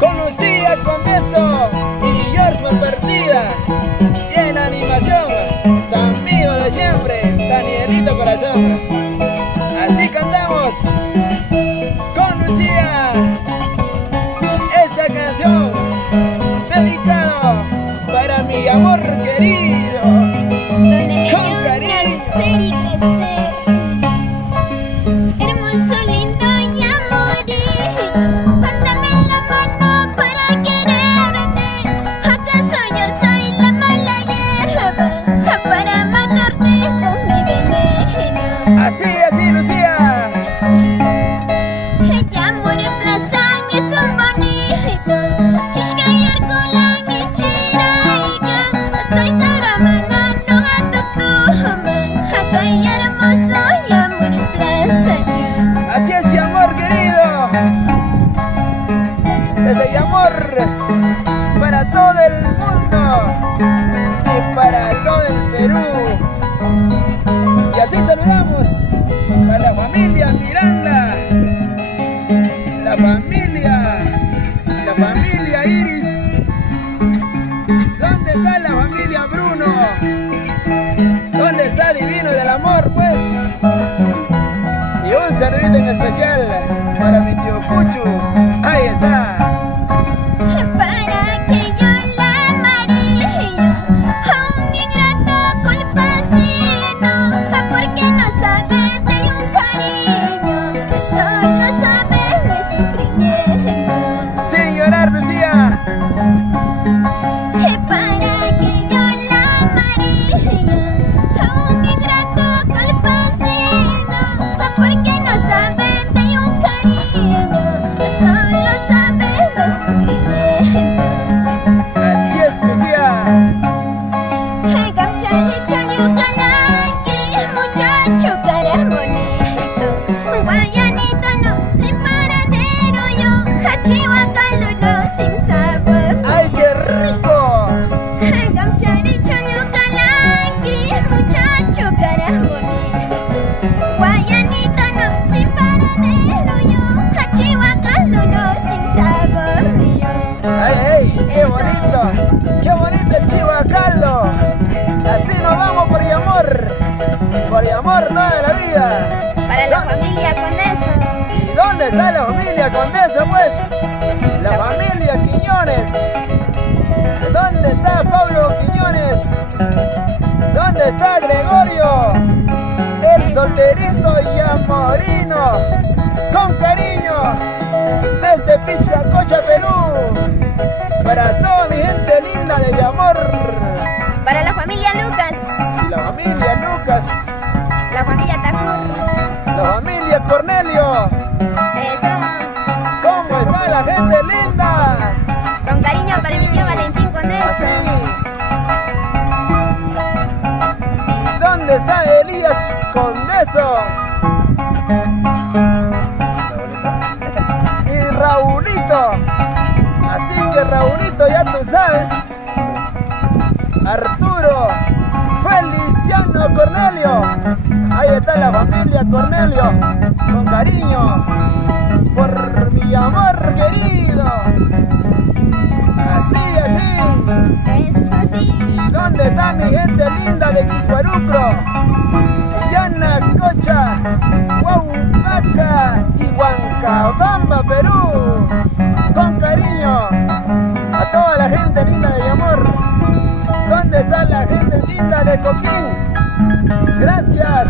con Lucía Condeso y George Malpartida. Y en animación, tu amigo de siempre, Danielito Corazón. Así cantamos con Lucía esta canción dedicado para mi amor querido, donde me con vio cariño. nacer y crecer, hermoso, lindo y amorido. Mándame la mano para quererte. ¿Acaso yo soy la mala hierba para matarte con mi veneno? Así, Lucía. El amor en plaza es un bonito. Ishkayar kulang ichiraiga. Soy Saramana no atutuman. Akay hermoso y amor en plaza yo. Así es, mi amor querido. Ese amor para todo el mundo y para todo el Perú. Y así saludamos a la familia Miranda, la familia Iris. ¿Dónde está la familia Bruno? ¿Dónde está Divino del Amor, pues? Y un saludito en especial para mi tío Cuchu. Ahí está. Para que yo la amaré, a un ingrato culpacino, porque no sabe de un cariño, solo sabe de sufrimiento. Sin llorar, Lucía. Para que yo la amaré, a un ingrato culpacino, porque no sabe de un cariño, solo sabe de sufrimiento. Así es, Lucía. Muchacho cara bonito, guayanito no sin paradero, yo a Chihuacalo no sin sabor. ¡Ay, qué rico! Muchacho cara bonito, guayanito no sin paradero, yo a Chihuacalo no sin sabor. ¡Ay, ay! ¡Qué bonito! ¡Qué bonito el Chihuacalo! Así nos vamos por amor toda la vida. Para la familia Condeso. ¿Y dónde está la familia Condeso, pues? La familia Quiñones. ¿Dónde está Pablo Quiñones? ¿Dónde está Gregorio? El solterito y amorino. Con cariño, desde Pichacocha, Perú. Para toda mi gente linda de amor. Para la familia Lucas. Y la familia Lucas. La familia Tajur. La familia Cornelio. Eso. ¿Cómo está la gente linda? Con cariño para mi tío Valentín Condeso. Así. ¿Y dónde está Elías Condeso? Y Raulito. Así que Raulito, ya tú sabes. Arturo. Feliciano Cornelio. Ahí está la familia Cornelio. Con cariño. Por mi amor querido. Así. Eso sí. ¿Y dónde está mi gente linda de Quishuarucro? Yanacocha, Huahuaca y Huancabamba, Perú. Con cariño a toda la gente linda de amor. ¿Dónde está la gente linda de Coquín? Gracias.